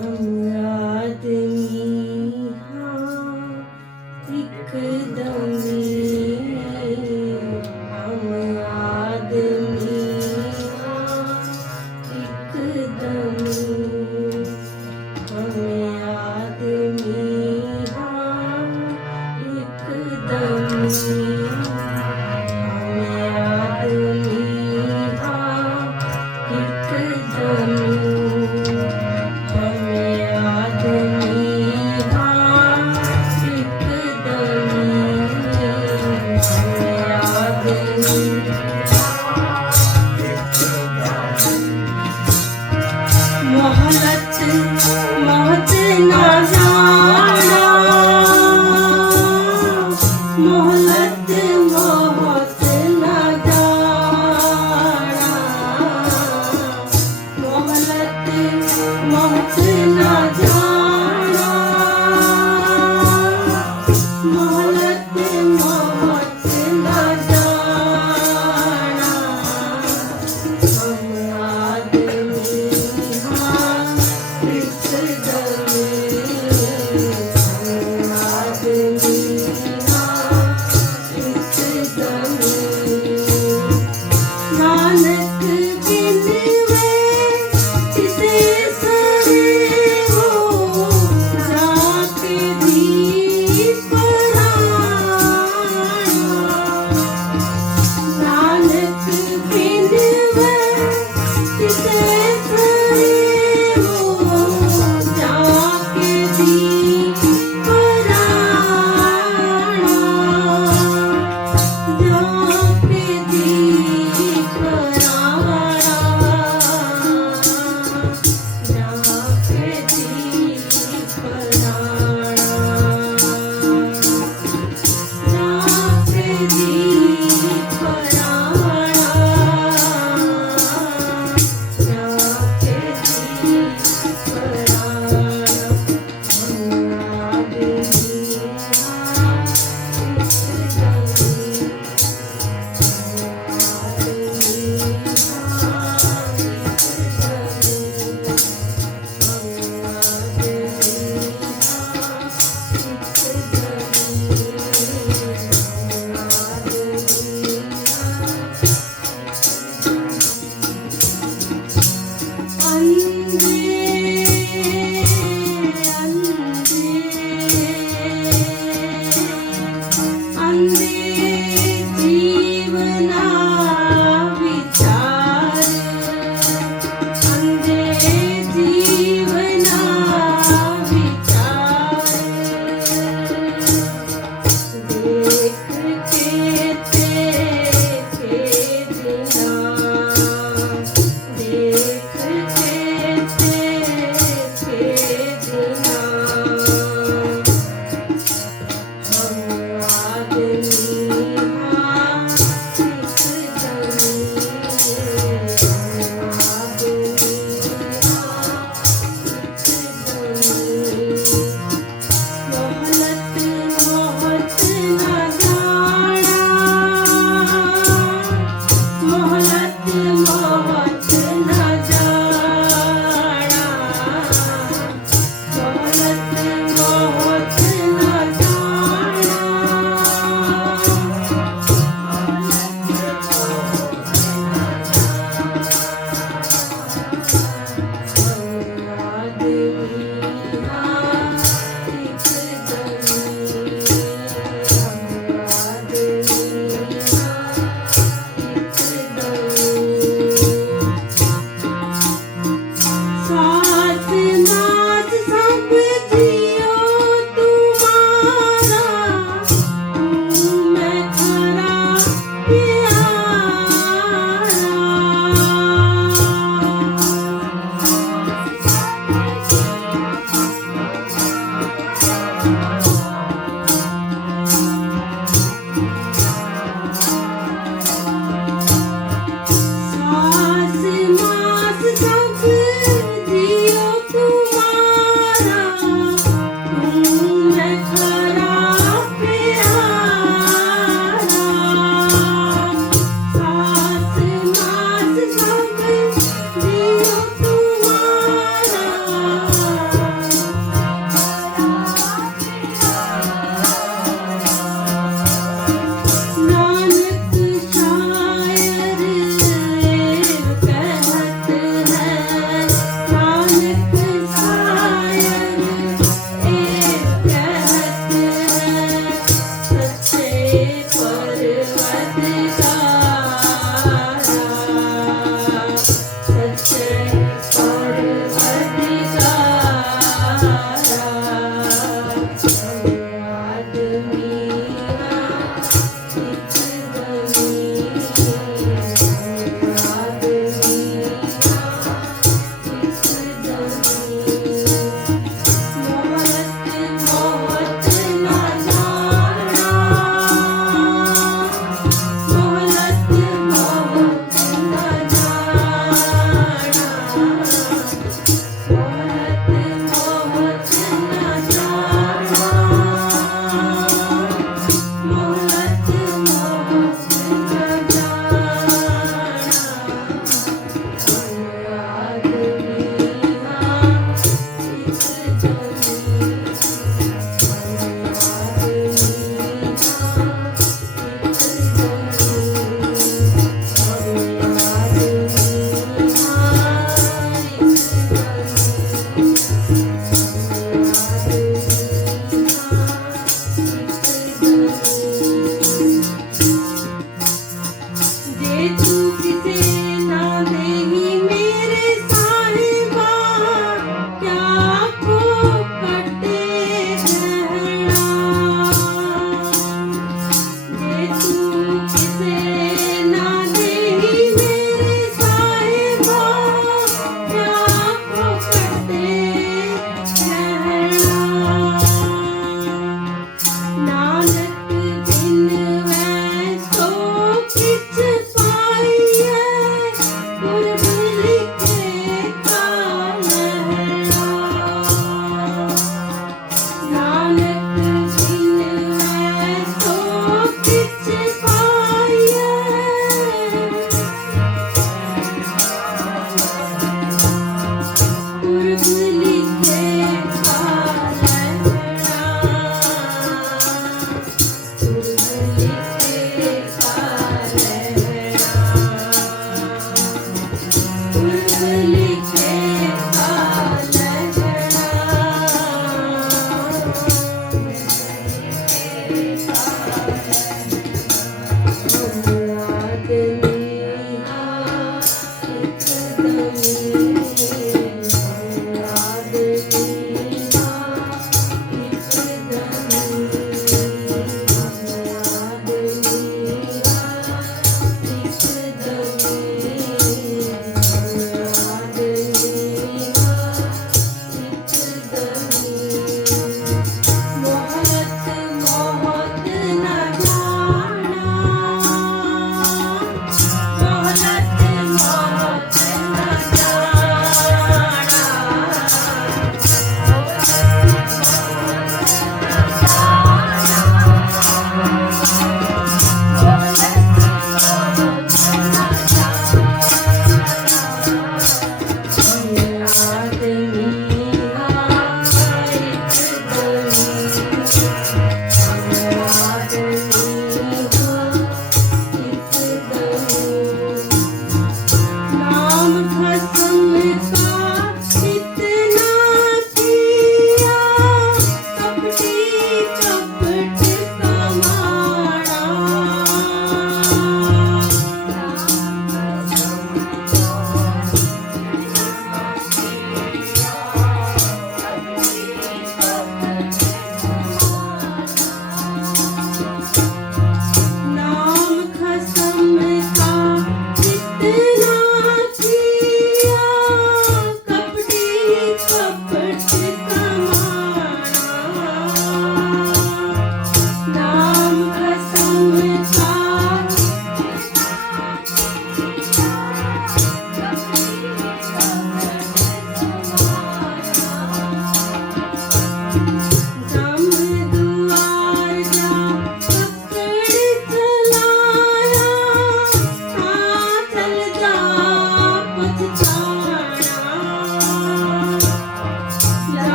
Oh, yeah.